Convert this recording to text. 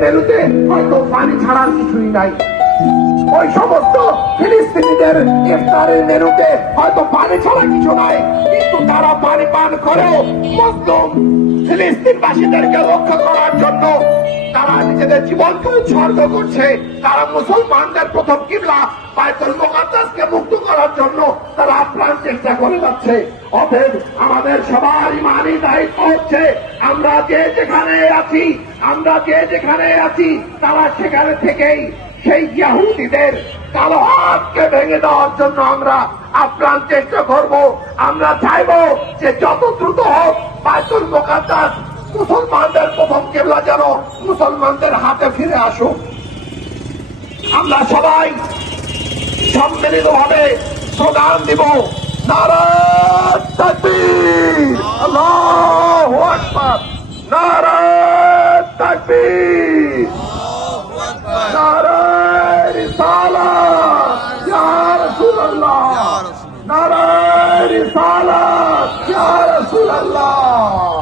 মেনুতে হয়তো পানি ছাড়ার কিছুই নাই, ওই সমস্ত ফিলিস্তিনিদের ইফতারের মেনুতে হয়তো পানি ছাড়া কিছু নাই, কিন্তু তারা পানি পান করেও মুসলিম ফিলিস্তিনবাসীদেরকে রক্ষা করার জন্য তারা নিজেদের জীবনকে উৎসর্গ করছে। তারা মুসলমানদের প্রথম কিবলা বাইতুল মুকাদ্দাসকে মুক্ত করার জন্য তারা আপ্রাণ চেষ্টা করে যাচ্ছে। অতএব আমাদের সবার ইমানি দায়িত্ব হচ্ছে আমরা যে যেখানে আছি তারা সেখানে থেকেই সেই ইহুদিদের কালো হাতকে ভেঙে দেওয়ার জন্য আমরা আপ্রাণ চেষ্টা করব। আমরা চাইব যে যত দ্রুত হোক বাইতুল মুকাদ্দাস মুসলমানদের প্রথম কিবলা যেন মুসলমানদের হাতে ফিরে আসুক। আমরা সবাই সম্মিলিতভাবে স্লোগান দিব, নারায়ে তাকবীর, আল্লাহু আকবার, নারায়ে তাকবীর, নারায়ে রিসালাত ইয়া রাসূলুল্লাহ, নারায়ে রিসালাত ইয়া রাসূলুল্লাহ।